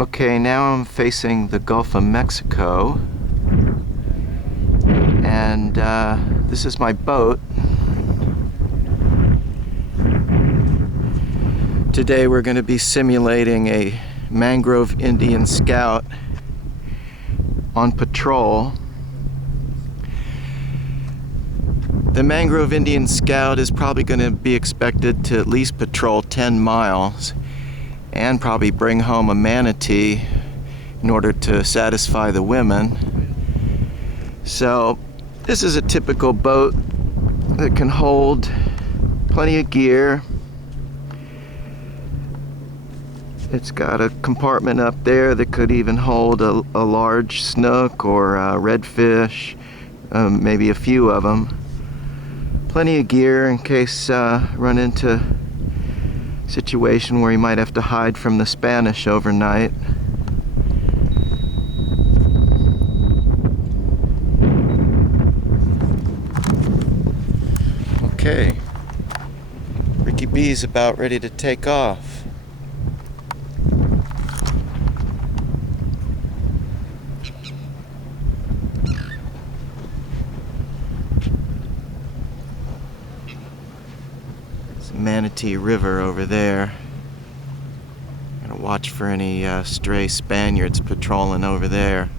Okay, now I'm facing the Gulf of Mexico, and this is my boat. Today we're going to be simulating a mangrove Indian scout on patrol. The mangrove Indian scout is probably going to be expected to at least patrol 10 miles and probably bring home a manatee in order to satisfy the women. So this is a typical boat that can hold plenty of gear. It's got a compartment up there that could even hold a large snook or a redfish, maybe a few of them. Plenty of gear in case run into a situation where you might have to hide from the Spanish overnight. Okay, Ricky B's about ready to take off. Manatee River over there. Gotta watch for any stray Spaniards patrolling over there.